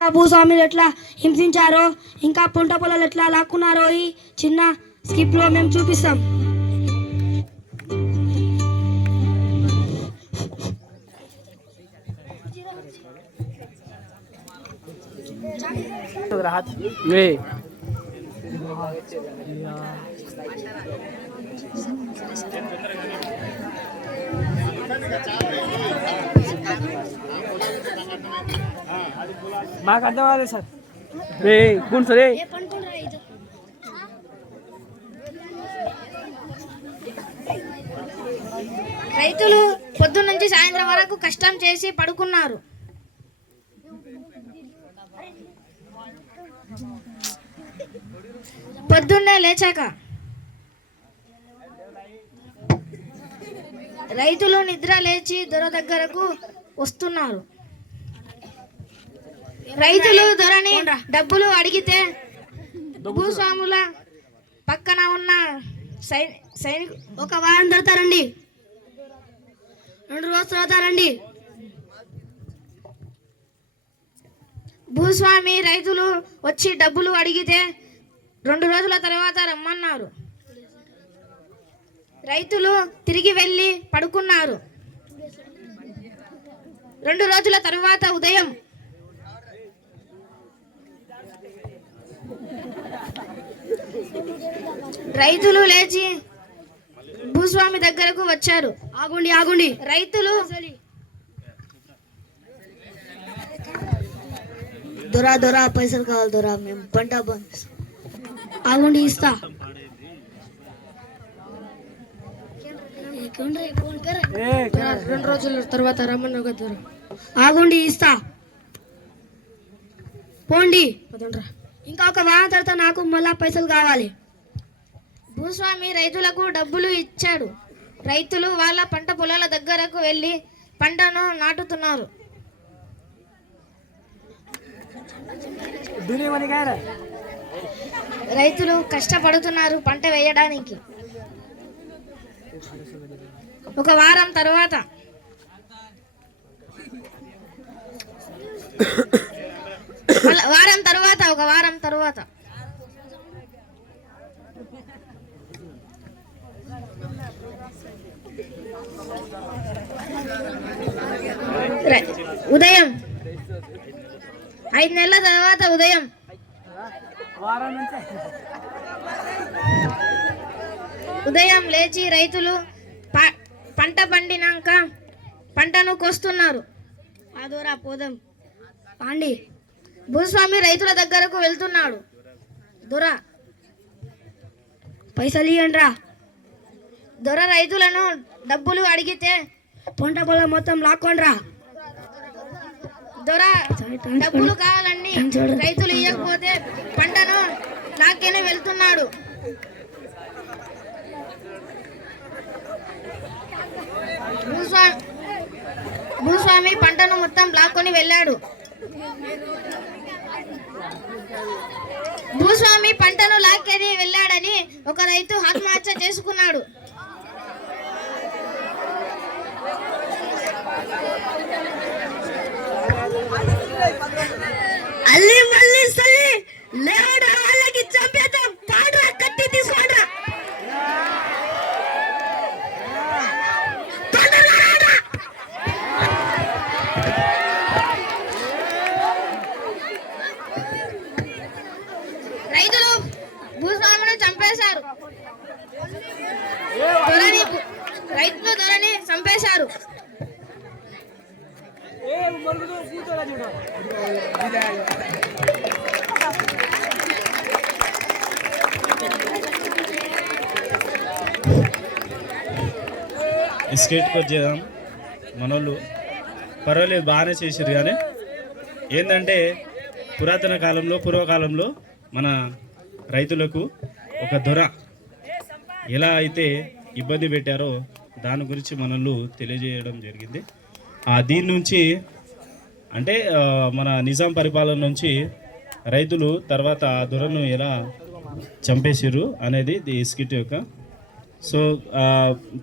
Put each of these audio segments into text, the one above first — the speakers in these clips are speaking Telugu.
భూస్వాములు ఎట్లా హింసించారో ఇంకా పంట పొలాలు ఎట్లా లాక్కున్నారో ఈ చిన్న స్కిప్ లో మేము చూపిస్తాం. మాకు అర్థం కాలేదు సార్. సరే రైతులు పొద్దున్న నుంచి సాయంత్రం వరకు కష్టం చేసి పడుకున్నారు. పొద్దున్నే లేచాక రైతులు నిద్ర లేచి దొర దగ్గరకు వస్తున్నారు. రైతులు దొరని డబ్బులు అడిగితే భూస్వాముల పక్కన ఉన్న సైనికు ఒక వారం దొరుకుతారండి, 2 రోజులు అవుతారండి. భూస్వామి రైతులు వచ్చి డబ్బులు అడిగితే 2 రోజుల తర్వాత రమ్మన్నారు. రైతులు తిరిగి వెళ్ళి పడుకున్నారు. 2 రోజుల తర్వాత ఉదయం రైతులు లేచి భూస్వామి దగ్గరకు వచ్చారు. ఆగుండి రైతులు దొరా పైసలు కావాలి దొరా, మేము పంట ఆగుండి ఇస్తా. 2 రోజుల తర్వాత రమ్మన్నా దొర. ఆగుండి ఇస్తా, పోండి. ఇంకా ఒక వారం తర్వాత నాకు మళ్ళా పైసలు కావాలి. భూస్వామి రైతులకు డబ్బులు ఇచ్చాడు. రైతులు వాళ్ళ పంట పొలాల దగ్గరకు వెళ్ళి పంటను నాటుతున్నారు. రైతులు కష్టపడుతున్నారు పంట వేయడానికి. ఒక వారం తర్వాత ఉదయం 5 నెలల తర్వాత ఉదయం లేచి రైతులు పంట పండినాక పంటను కోస్తున్నారు. ఆదోరా పోదాం పాండి. భూస్వామి రైతుల దగ్గరకు వెళ్తున్నాడు. దొర పైసలు ఇయ్యండ్రా. దొర రైతులను డబ్బులు అడిగితే పంట పొలం మొత్తం లాక్కోండ్రా. దొర డబ్బులు కావాలని రైతులు ఇవ్వకపోతే పంటను లాక్కేనే వెళ్తున్నాడు. భూస్వామి పంటను మొత్తం లాక్కొని వెళ్ళాడు. భూస్వామి పంటను లాక్కొని వెళ్ళాడని ఒక రైతు ఆత్మహత్య చేసుకున్నాడు. అల్లి మల్లి సల్లి లేవడా వాళ్ళకి చంపేద్దాం. పాడురా, కత్తి తీసుకోండ్రా. రైతులు భూస్వామిని చంపేశారు. రైతులు దొరని చంపేశారు. స్టేట్కి వచ్చేద్దాం. మనోళ్ళు పర్వాలేదు, బాగానే చేసారు. కానీ ఏంటంటే పూర్వకాలంలో మన రైతులకు ఒక దొర ఎలా అయితే ఇబ్బంది పెట్టారో దాని గురించి మనోళ్ళు తెలియజేయడం జరిగింది. దీని నుంచి అంటే మన నిజాం పరిపాలన నుంచి రైతులు తర్వాత ఆ దొరను ఎలా చంపేసారు అనేది ఈ స్కిట్ యొక్క. సో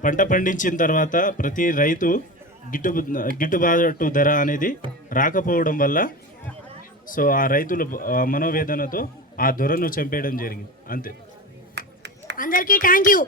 పంట పండించిన తర్వాత ప్రతి రైతు గిట్టుబాటు ధర అనేది రాకపోవడం వల్ల సో ఆ రైతుల మనోవేదనతో ఆ దొరను చంపేయడం జరిగింది. అంతే. అందరికీ థ్యాంక్ యూ.